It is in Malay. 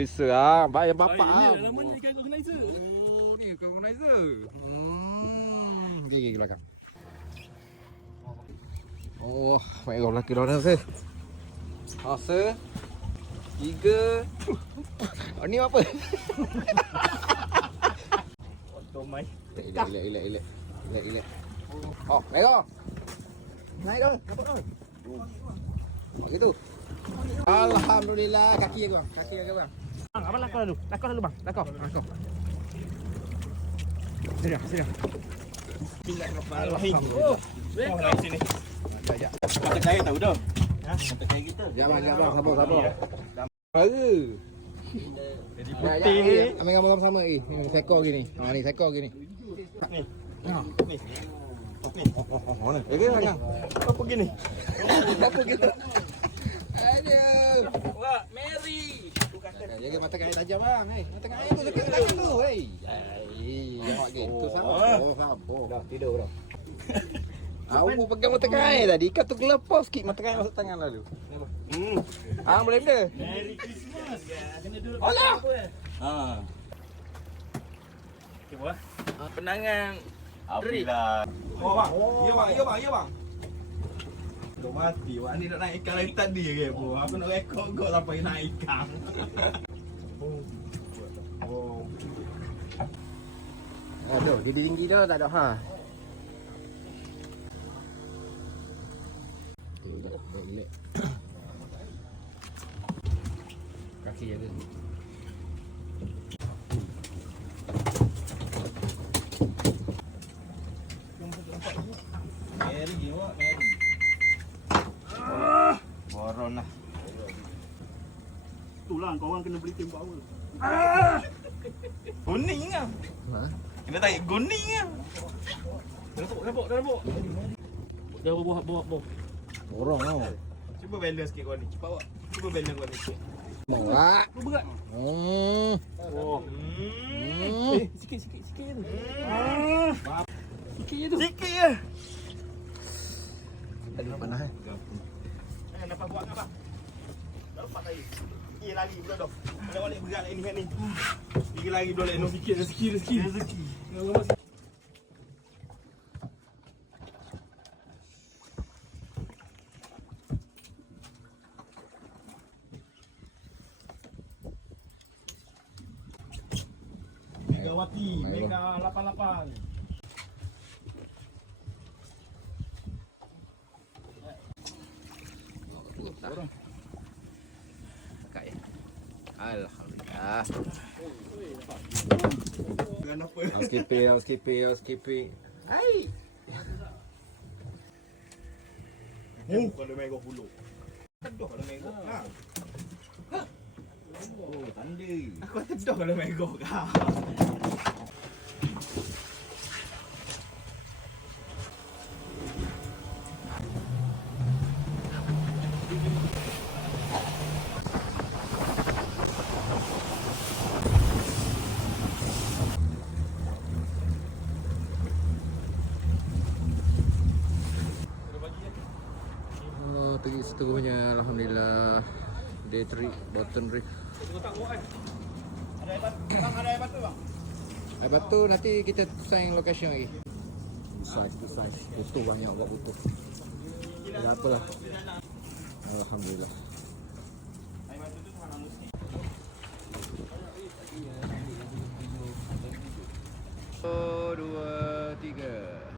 Officer ah, bayar bapak ah. Namanya ikan organizer. Oh, ni ikan organizer. Gigi belakang. Oh, mai orang lelaki dah sir. Sir. 3. Oh, ni apa? Otomai. Relax. Oh, naik kau. Naik kau. Dapat kau. Oh, gitu. Alhamdulillah, kaki aku bang. Kaki aku bang. Bang, abang lakau dulu. Lakau dulu bang. Lakau. Sini. Bismillahirrahmanirrahim. Oh, naik sini. Sekejap. Mata cair tahu dah. Ha? Mata cair kita. Sekejap bang, sabar. Jadi Ya, putih ni. ambil gambar sama sekor gini. Ha ni sekor gini. Ni. Ha. Ni. Mana? Bang. Apa gini? Apa gitu? Aduh. Wah, Mary. Jaga mata kain tajam bang. Mata kain tu sakit tangan tu. Jangan gitu sabar. Dah tidur dah. Aku pegang mata kain tadi. Kau tu lepas sikit mata kain masuk tangan lalu. Boleh benda. Merry Christmas. Kena duduk. Alah. Ha. Okey, buat. Penangan Alhamdulillah. Oh, bang. Ya bang. Kau mati, wak ni nak naik ikan lagi tadi ke bro. Aku nak rekod kau sampai naik ikan. Aduh, dia tinggi dah tak ada ha. Relax. Kaki jaga. Mary, wak Mary. Boron lah. Itulah kau orang kena beli tembak awal. Kuning kan? Ha? Kena tarik kuning kan? Dah rabuk. Dah buah. Borong tau. Cuba balance sikit kau ni. Cepat wak. Cuba balance kau ni sikit. Mawak. Berat. Oh. Sikit je tu. Sikit je tu. Sikit je. Aduh panas Dapat buat apa? Dah lepas tadi. Pergi lagi pula dah. Dah balik berat lagi ni kan ni. Pergi lagi dua lagi. Sikit rezeki. Megawati, Mega 88. Alhamdulillah. Bukan apa. Housekeeping. Hai. Kalau main gol puluh. Teduh kalau main gol. Ha. Oh, tanda. Aku teduh kalau main gol kau. Pergi seterusnya alhamdulillah. Day 3 bottom reef. Ada air batu bang. Lepas tu nanti kita sign location lagi. Size. Itu banyak buat butuh. Tak apalah. Alhamdulillah.